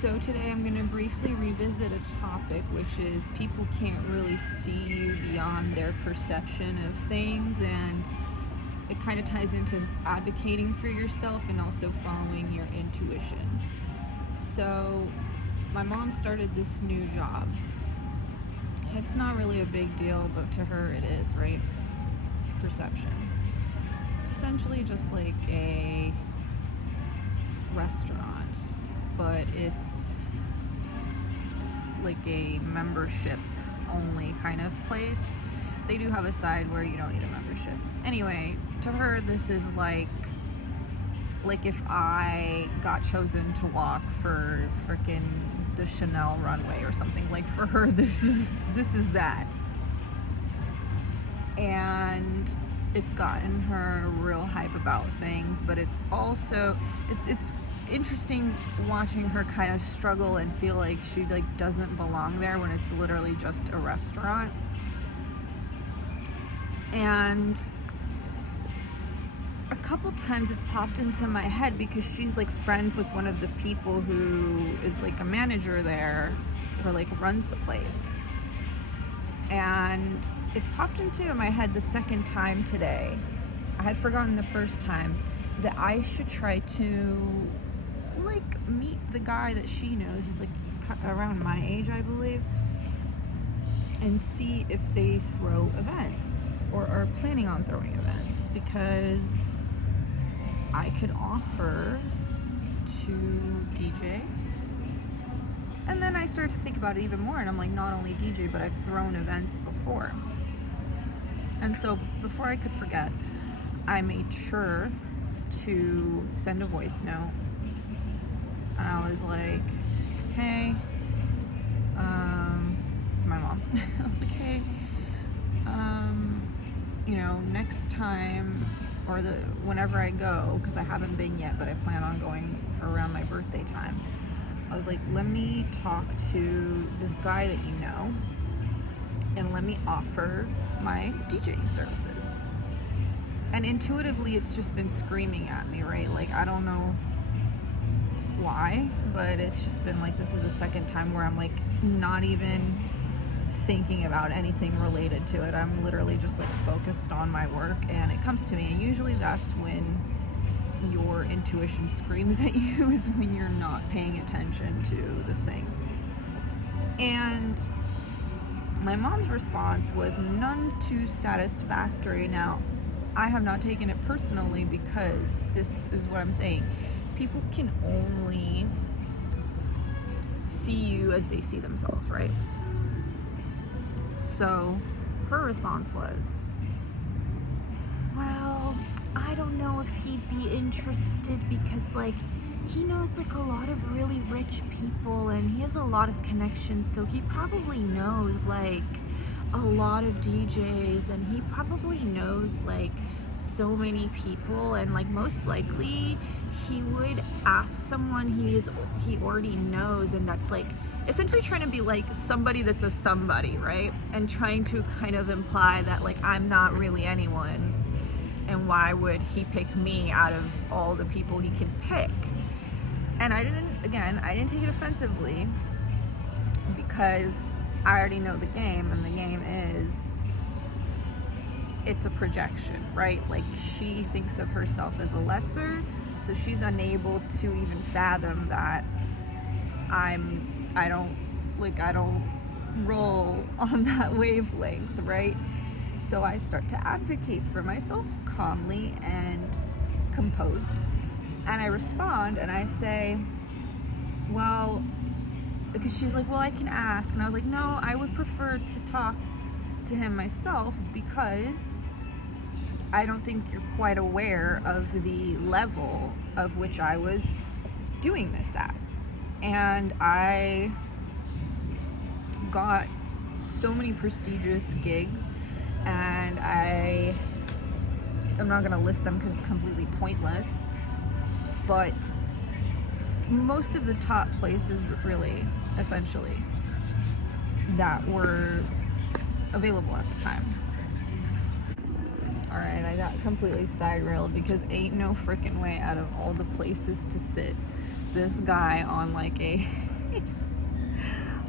So today I'm going to briefly revisit a topic, which is people can't really see you beyond their perception of things, and it kind of ties into advocating for yourself and also following your intuition. So my mom started this new job. It's not really a big deal, but to her it is, right? Perception. It's essentially just like a restaurant, but it's like a membership only kind of place. They do have a side where you don't need a membership. Anyway, to her this is like if I got chosen to walk for frickin' the Chanel runway or something. Like, for her this is that. And it's gotten her real hype about things, but it's also it's interesting watching her kind of struggle and feel like she doesn't belong there when it's literally just a restaurant. And a couple times it's popped into my head because she's like friends with one of the people who is like a manager there, or like runs the place. And it's popped into my head the second time today. I had forgotten the first time that I should try to like meet the guy that she knows. He's like around my age, I believe, and see if they throw events or are planning on throwing events, because I could offer to DJ. And then I started to think about it even more, and I'm like, not only DJ, but I've thrown events before. And so before I could forget, I made sure to send a voice note. And I was like, hey, to my mom. I was like, hey, next time, or whenever I go, because I haven't been yet, but I plan on going for around my birthday time. I was like, let me talk to this guy that you know, and let me offer my DJing services. And intuitively, it's just been screaming at me, right? Like, I don't know why, but it's just been like, this is the second time where I'm like not even thinking about anything related to it. I'm literally just like focused on my work, and it comes to me. And usually that's when your intuition screams at you, is when you're not paying attention to the thing. And my mom's response was none too satisfactory. Now, I have not taken it personally, because this is what I'm saying. People can only see you as they see themselves, right? So her response was, well, I don't know if he'd be interested, because like he knows like a lot of really rich people and he has a lot of connections, so he probably knows like a lot of DJs, and he probably knows like so many people, and like most likely he would ask someone he already knows, and that's like essentially trying to be like somebody that's a somebody, right? And trying to kind of imply that like I'm not really anyone, and why would he pick me out of all the people he can pick? And I didn't take it offensively, because I already know the game, and the game is, it's a projection, right? Like, she thinks of herself as a lesser, so she's unable to even fathom that I don't roll on that wavelength, right? So I start to advocate for myself calmly and composed, and I respond and I say, well, because she's like, well, I can ask. And I was like, no, I would prefer to talk to him myself, because I don't think you're quite aware of the level of which I was doing this at. And I got so many prestigious gigs, and I'm not going to list them because it's completely pointless, but most of the top places, really, essentially, that were available at the time. Alright, I got completely side-railed, because ain't no freaking way out of all the places to sit this guy on like a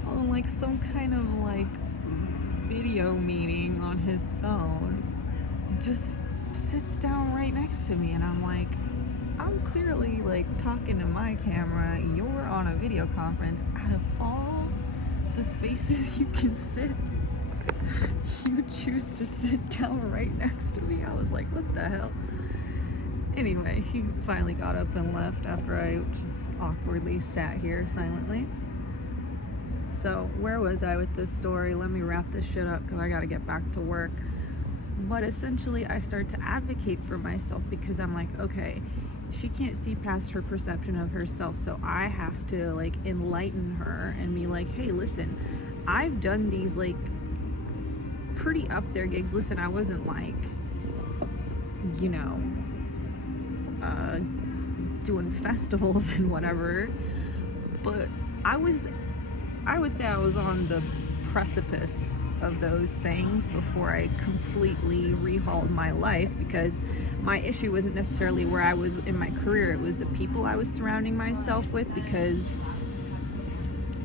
on like some kind of like video meeting on his phone, just sits down right next to me, and I'm like, I'm clearly like talking to my camera, you're on a video conference. Out of all the spaces you can sit, you choose to sit down right next to me. I was like, what the hell? Anyway, he finally got up and left after I just awkwardly sat here silently. So where was I with this story? Let me wrap this shit up because I gotta get back to work. But essentially I start to advocate for myself because I'm like, okay, she can't see past her perception of herself, so I have to like enlighten her and be like, hey, listen, I've done these like pretty up there gigs. Listen, I wasn't like, you know, doing festivals and whatever, but I would say I was on the precipice of those things before I completely rehauled my life, because my issue wasn't necessarily where I was in my career, it was the people I was surrounding myself with, because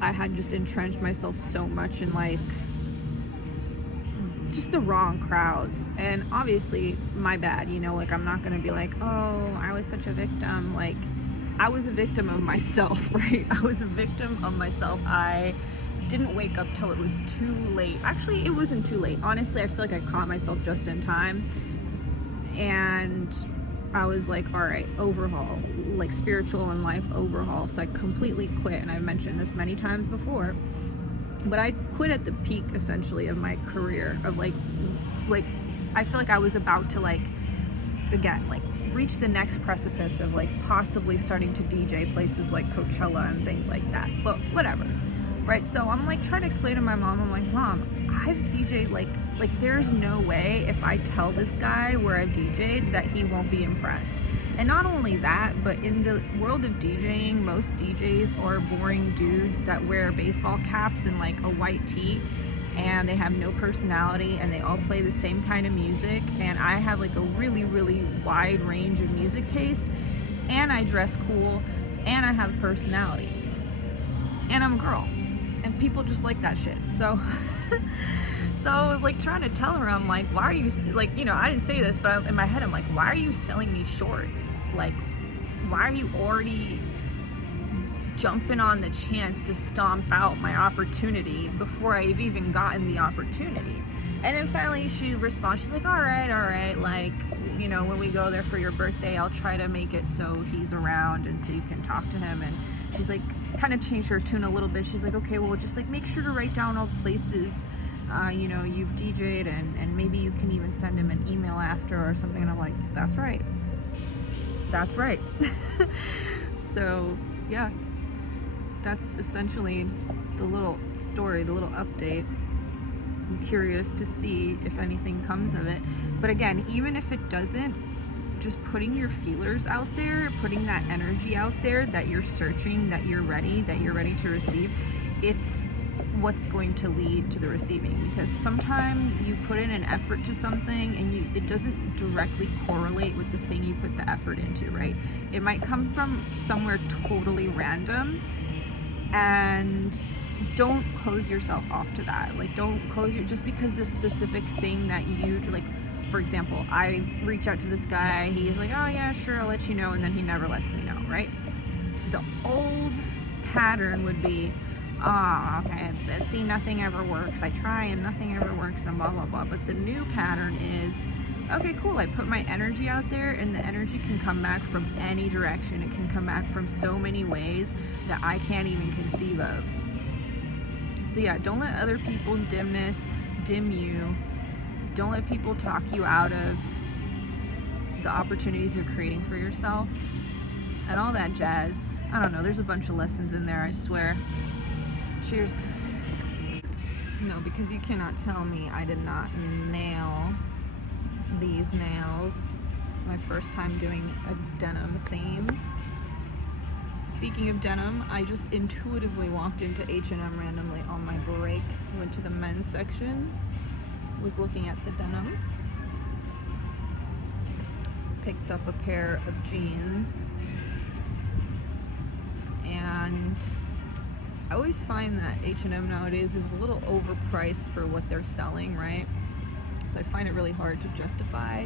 I had just entrenched myself so much in like just the wrong crowds. And obviously my bad, you know, like I'm not gonna be like, oh, I was such a victim. Like, I was a victim of myself, right? I was a victim of myself. I didn't wake up till it was too late. Actually, it wasn't too late. Honestly, I feel like I caught myself just in time. And I was like, all right, overhaul, like spiritual and life overhaul. So I completely quit. And I've mentioned this many times before, but I quit at the peak essentially of my career of like I feel like I was about to like, again, like reach the next precipice of like possibly starting to DJ places like Coachella and things like that, but whatever, right? So I'm like trying to explain to my mom, I'm like, Mom, I've DJed like there's no way if I tell this guy where I've DJed that he won't be impressed. And not only that, but in the world of DJing, most DJs are boring dudes that wear baseball caps and like a white tee, and they have no personality, and they all play the same kind of music. And I have like a really, really wide range of music taste, and I dress cool, and I have personality, and I'm a girl, and people just like that shit. So so I was like trying to tell her, I'm like, why are you, like, you know, I didn't say this, but in my head I'm like, why are you selling me short? Like, why are you already jumping on the chance to stomp out my opportunity before I've even gotten the opportunity? And then finally she responds, she's like, all right, like, you know, when we go there for your birthday, I'll try to make it so he's around and so you can talk to him. And she's like, kind of changed her tune a little bit. She's like, okay, well, just like make sure to write down all the places you know, you've DJ'd, and maybe you can even send him an email after or something. And I'm like, that's right. So yeah, that's essentially the little story, the little update. I'm curious to see if anything comes of it. But again, even if it doesn't, just putting your feelers out there, putting that energy out there that you're searching, that you're ready to receive, it's what's going to lead to the receiving. Because sometimes you put in an effort to something and it doesn't directly correlate with the thing you put the effort into, right? It might come from somewhere totally random, and don't close yourself off to that. Like, don't close your, just because this specific thing that you, like, for example, I reach out to this guy, he's like, oh yeah, sure, I'll let you know, and then he never lets me know, right? The old pattern would be, oh, okay, it says, see, nothing ever works, I try and nothing ever works, and blah, blah, blah. But the new pattern is, okay, cool, I put my energy out there, and the energy can come back from any direction. It can come back from so many ways that I can't even conceive of. So yeah, don't let other people's dimness dim you. Don't let people talk you out of the opportunities you're creating for yourself and all that jazz. I don't know, there's a bunch of lessons in there, I swear. Cheers. No, because you cannot tell me I did not nail these nails. My first time doing a denim theme. Speaking of denim, I just intuitively walked into H&M randomly on my break, went to the men's section, was looking at the denim, picked up a pair of jeans, and I always find that H&M nowadays is a little overpriced for what they're selling, right? So I find it really hard to justify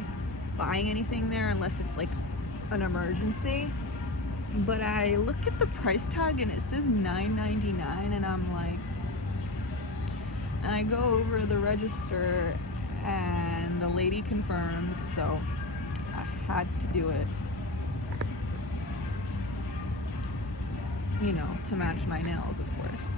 buying anything there unless it's like an emergency. But I look at the price tag and it says $9.99 and I'm like, and I go over to the register and the lady confirms, so I had to do it, you know, to match my nails, of course.